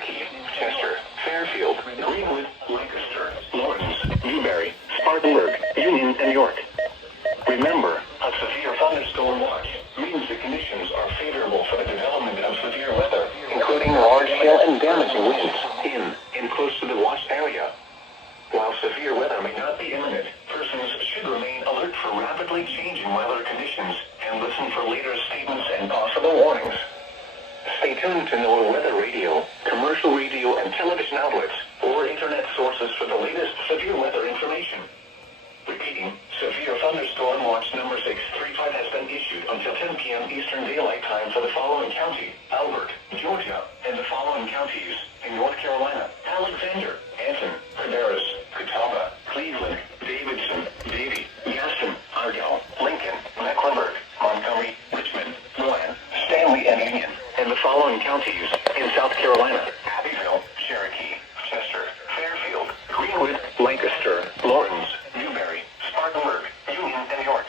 Cherokee, Chester, Fairfield, Greenwood, Lancaster, Lawrence, Newberry, Spartanburg, Union, and York. Remember, a severe thunderstorm watch means the conditions are favorable for the development of severe weather, including large hail and damaging winds in and close to the watched area. While severe weather may not be imminent, persons should remain alert for rapidly changing weather conditions and listen for later statements and possible warnings. Stay tuned to NOAA weather radio, commercial radio and television outlets, or internet sources for the latest severe weather information. Repeating, severe thunderstorm watch number 635 has been issued until 10 p.m. Eastern Daylight Time for the following county: Albert, Georgia, and the following counties in North Carolina: Alexander, Anson, Cabarrus, Catawba, Cleveland, Davidson, Davie, Gaston, Argyle, Lincoln, Mecklenburg, Montgomery, Richmond, Rowan, Stanley, and Union, and the following counties in South Carolina: Abbeville, Cherokee, Chester, Fairfield, Greenwood, Lancaster, Lawrence, Newberry, Spartanburg, Union, and York.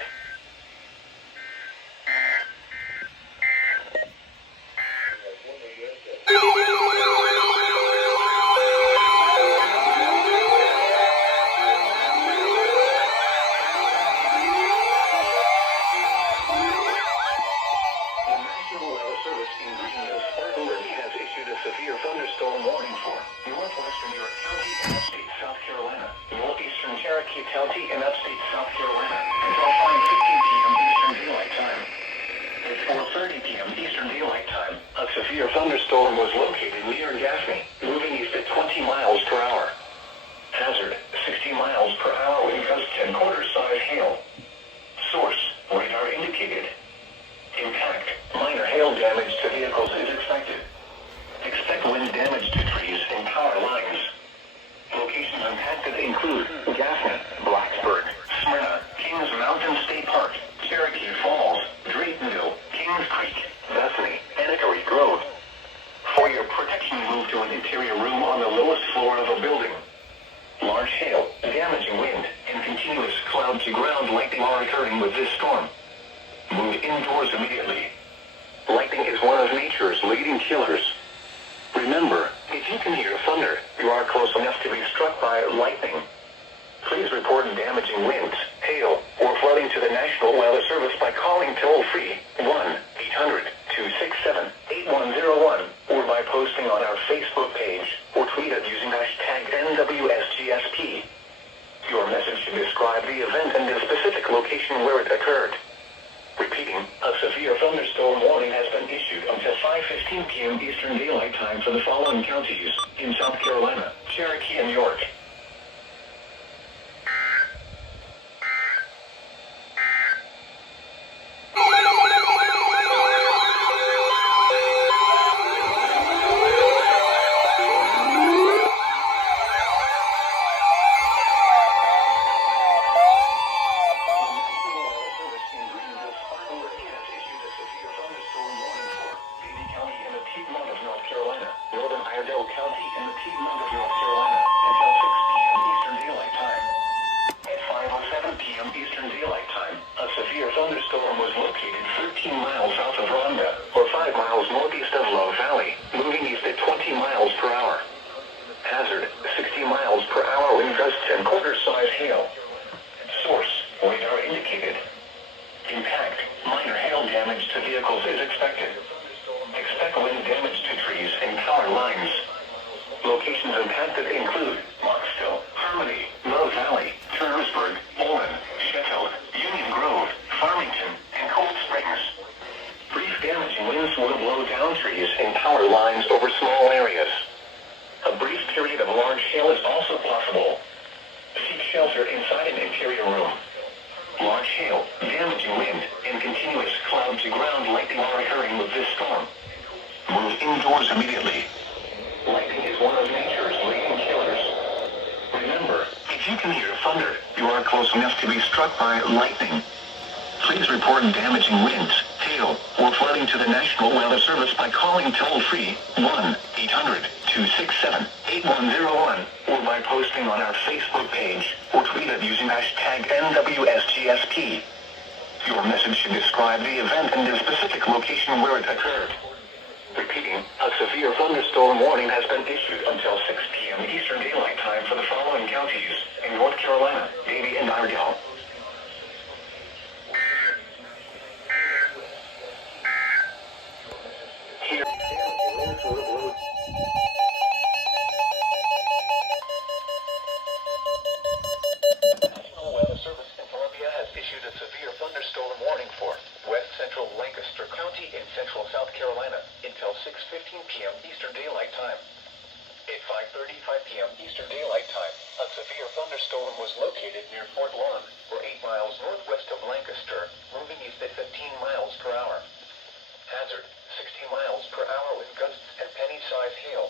Severe thunderstorm warning for northwestern York County and upstate South Carolina, northeastern Cherokee County and upstate South Carolina until 5:15 p.m. Eastern Daylight Time. At 4:30 p.m. Eastern Daylight Time, a severe thunderstorm was located near Gaffney, moving east at 20 miles per hour. Hazard: 60 miles per hour wind gusts and quarter-size hail. Source: radar indicated. Impact: minor hail damage to vehicles is expected. Expect wind damage to trees and power lines. Locations impacted include Gaffney, Blacksburg, Smyrna, Kings Mountain State Park, Cherokee Falls, Draytonville, Kings Creek, Bethany, and Hickory Grove. For your protection, move to an interior room on the lowest floor of a building. Large hail, damaging wind, and continuous cloud-to-ground lightning are occurring with this storm. Move indoors immediately. Lightning is one of nature's leading killers. Remember, if you can hear thunder, you are close enough to be struck by lightning. Please report damaging winds, hail, or flooding to the National Weather Service by calling toll-free 1-800-267-8101 or by posting on our Facebook page or tweet it using hashtag NWSGSP. Your message should describe the event and the specific location where it occurred. Repeating, a severe thunderstorm warning has been issued until 5:15 p.m. Eastern Daylight Time for the following counties in South Carolina, Cherokee, and York. County in the Piedmont of North Carolina until 6 p.m. Eastern Daylight Time. At 5:07 p.m. Eastern Daylight Time, a severe thunderstorm was located 13 miles south of Rhonda, or 5 miles northeast of Love Valley, moving east at 20 miles per hour. Hazard: 60 miles per hour wind gusts and quarter-size hail. Source: radar indicated. Impact: minor hail damage to vehicles is expected. Expect wind damage to trees and power lines. Locations impacted include Moxville, Harmony, Love Valley, Turnersburg, Olin, Sheffield, Union Grove, Farmington, and Cold Springs. Brief damaging winds will blow down trees and power lines over small areas. A brief period of large hail is also possible. Seek shelter inside an interior room. Large hail, damaging wind, and continuous cloud-to-ground lightning are occurring with this storm. Move indoors immediately. Lightning is one of nature's leading killers. Remember, if you can hear thunder, you are close enough to be struck by lightning. Please report damaging winds, hail, or flooding to the National Weather Service by calling toll-free 1-800-267-8101 or by posting on our Facebook page or tweet it using hashtag NWSGSP. Your message should describe the event and the specific location where it occurred. Repeating, a severe thunderstorm warning has been issued until 6 p.m. Eastern Daylight Time for the following counties in North Carolina, Davie and Iredell. Here. National Weather Service in Columbia has issued a severe thunderstorm warning for west central Lancaster County in central South Carolina until 6:15 p.m. Eastern Daylight Time. At 5:35 p.m. Eastern Daylight Time, a severe thunderstorm was located near Fort Lawn, or 8 miles northwest of Lancaster, moving east at 15 miles per hour. Hazard, 60 miles per hour with gusts and penny-sized hail.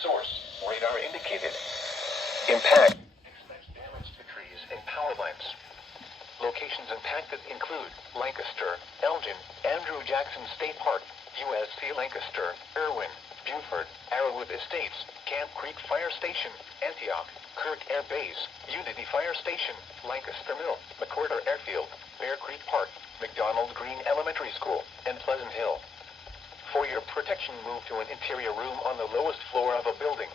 Source, radar indicated. Impact. Expects damage to trees and power lines. Locations impacted include Lancaster, Elgin, Andrew Jackson State Park, USC Lancaster, Irwin, Buford, Arrowwood Estates, Camp Creek Fire Station, Antioch, Kirk Air Base, Unity Fire Station, Lancaster Mill, McWhorter Airfield, Bear Creek Park, McDonald Green Elementary School, and Pleasant Hill. For your protection, move to an interior room on the lowest floor of a building.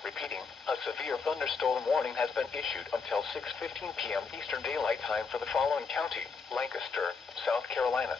Repeating, a severe thunderstorm warning has been issued until 6:15 p.m. Eastern Daylight Time for the following county, Lancaster, South Carolina.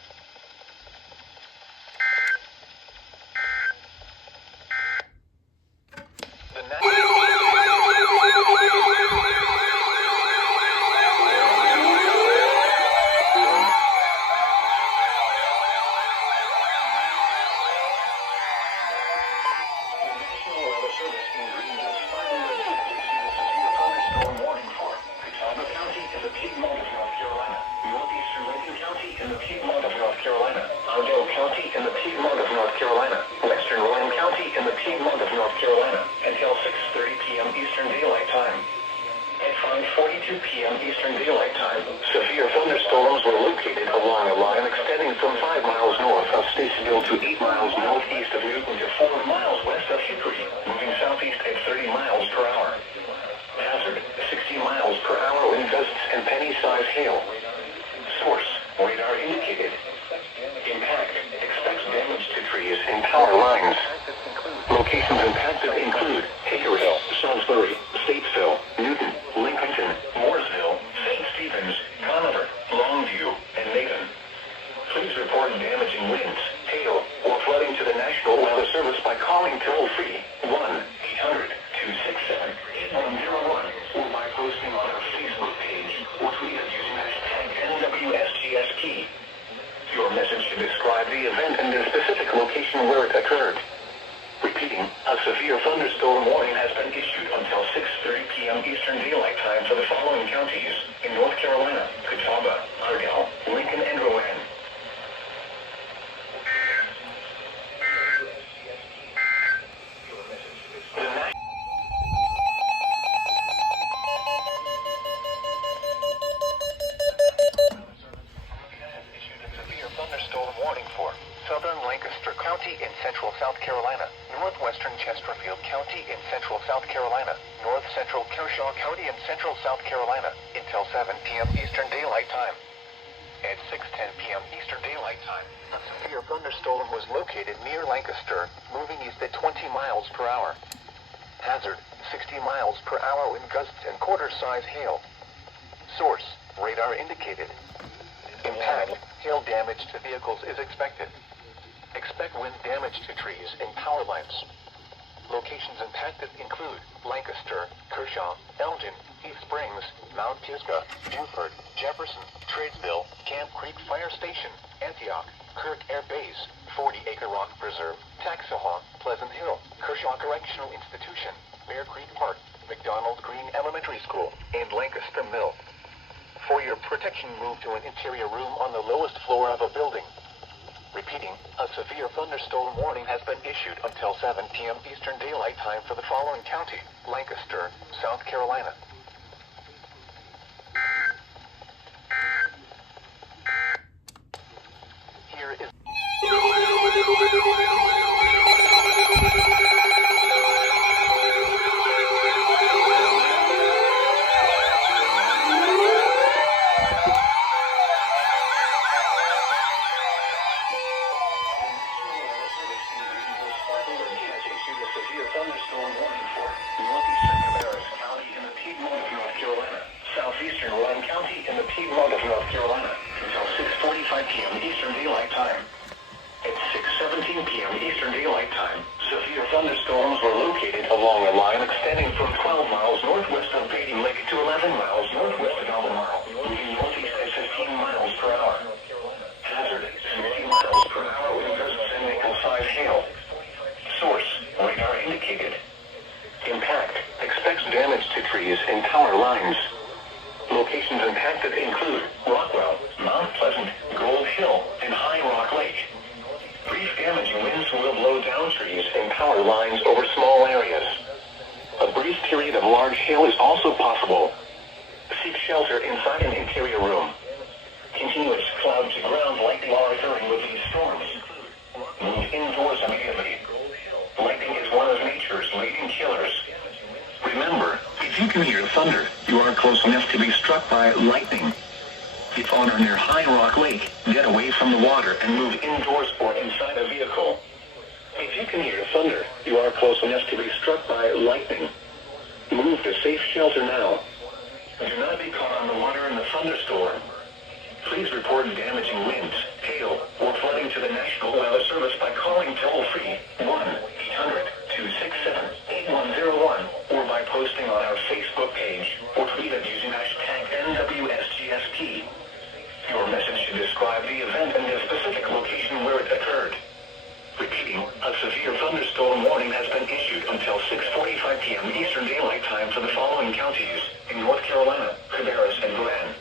The Eastern Daylight Time, severe thunderstorms were located along a line extending from 5 miles north of Stacyville to 8 miles northeast of Newton to 4 miles west of Hickory, moving southeast at 30 miles per hour. Hazard, 60 miles per hour wind gusts and penny-sized hail. Source, radar indicated. Impact, expects damage to trees and power lines. Locations impacted include Hickory, Salisbury, Statesville, Newton, Lincolnton, Mooresville, St. Stephen's, Conover, Longview, and Macon. Please report damaging winds, hail, or flooding to the National Weather Service by calling toll-free 1-800-267-8101 or by posting on our Facebook page or tweet us using hashtag NWSGSP. Your message should describe the event and the specific location where it occurred. Repeating, a severe thunderstorm warning has been issued until 6:30 p.m. Eastern Daylight Time for the following counties in North Carolina, Catawba, Iredell, Lincoln, and Rowan. Thunderstorm warning for southern Lancaster County in central South Carolina, northwestern Chesterfield County in central South Carolina, north central Kershaw County in central South Carolina until 7 p.m. Eastern Daylight Time. At 6:10 p.m. Eastern Daylight Time, a severe thunderstorm was located near Lancaster, moving east at 20 miles per hour. Hazard, 60 miles per hour wind gusts and quarter-size hail. Source, radar indicated. Impact, hail damage to vehicles is expected. Expect wind damage to trees and power lines. Locations impacted include Lancaster, Kershaw, Elgin, Heath Springs, Mount Pisgah, Buford, Jefferson, Tradesville, Camp Creek Fire Station, Antioch, Kirk Air Base, 40-acre Rock Preserve, Taxahaw, Pleasant Hill, Kershaw Correctional Institution, Bear Creek Park, McDonald Green Elementary School, and Lancaster Mill. For your protection, move to an interior room on the lowest floor of a building. Repeating, a severe thunderstorm warning has been issued until 7 p.m. Eastern Daylight Time for the following county, Lancaster, South Carolina. Here is... p.m. Eastern Daylight Time. At 6:17 p.m. Eastern Daylight Time, severe thunderstorms were located along a line extending from 12 miles northwest of Bating Lake to 11 miles northwest of Albemarle, moving northeast at 15 miles per hour. Hazard, 60 miles per hour wind gusts and nickel-size hail. Source, radar indicated. Impact, expects damage to trees and power lines. Locations impacted include Rockwell, Mount Pleasant, Gold Hill, and High Rock Lake. Brief damaging winds will blow down trees and power lines over small areas. A brief period of large hail is also possible. Seek shelter inside an interior room. Continuous cloud-to-ground lightning are occurring with these storms. Move indoors immediately. Lightning is one of nature's leading killers. Remember, if you can hear thunder, you are close enough to be struck by lightning. If on or near High Rock Lake, get away from the water and move indoors or inside a vehicle. If you can hear thunder, you are close enough to be struck by lightning. Move to safe shelter now. Do not be caught on the water in the thunderstorm. Please report damaging winds, hail, or flooding to the National Weather Service by calling toll-free 1-800-267-8101 or by posting on our Facebook page or tweet it using hashtag NWSGSP. Your message should describe the event and the specific location where it occurred. Repeating, a severe thunderstorm warning has been issued until 6:45 p.m. Eastern Daylight Time for the following counties in North Carolina, Cabarrus, and Glenn.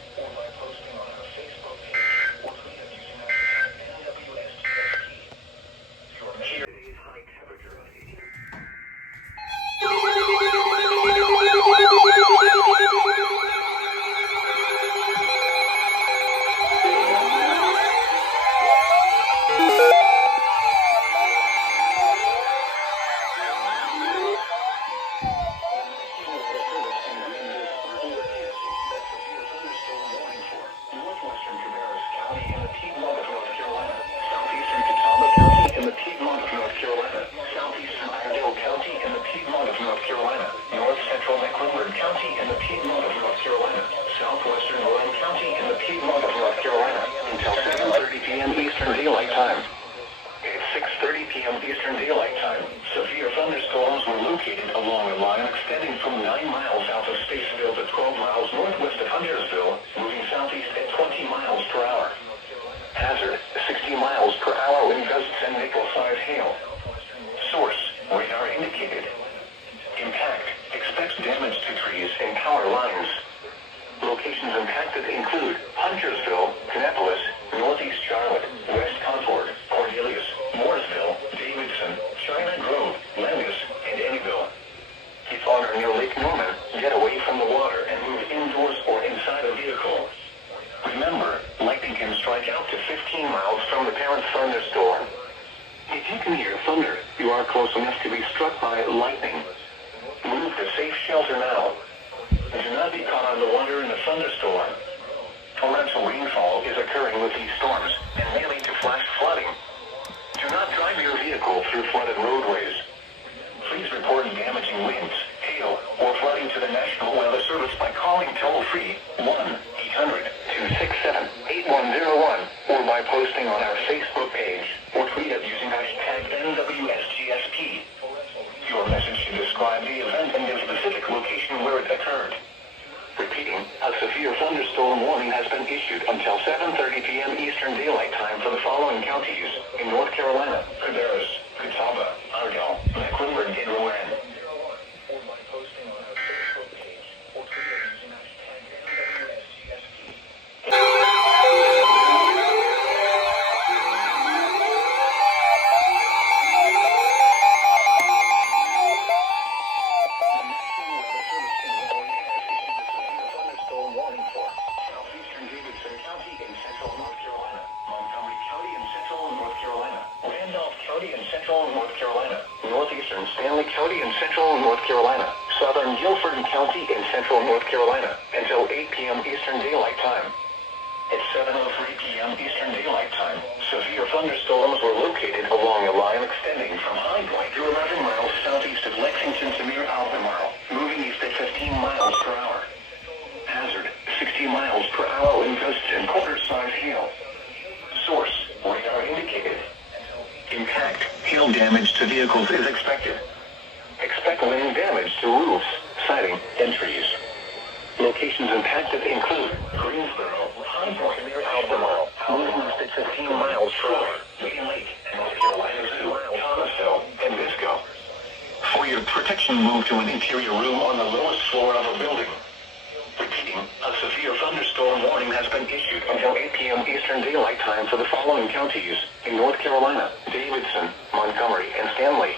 damage to roofs, siding, and trees. Locations impacted include Greensboro, High Point near Albemarle, Moved at 15 miles per hour, Maiden Lake, North Carolina Zoo, Thomasville, and Bisco. For your protection, move to an interior room on the lowest floor of a building. Repeating, a severe thunderstorm warning has been issued until 8 p.m. Eastern Daylight Time for the following counties in North Carolina: Davidson, Montgomery, and Stanley.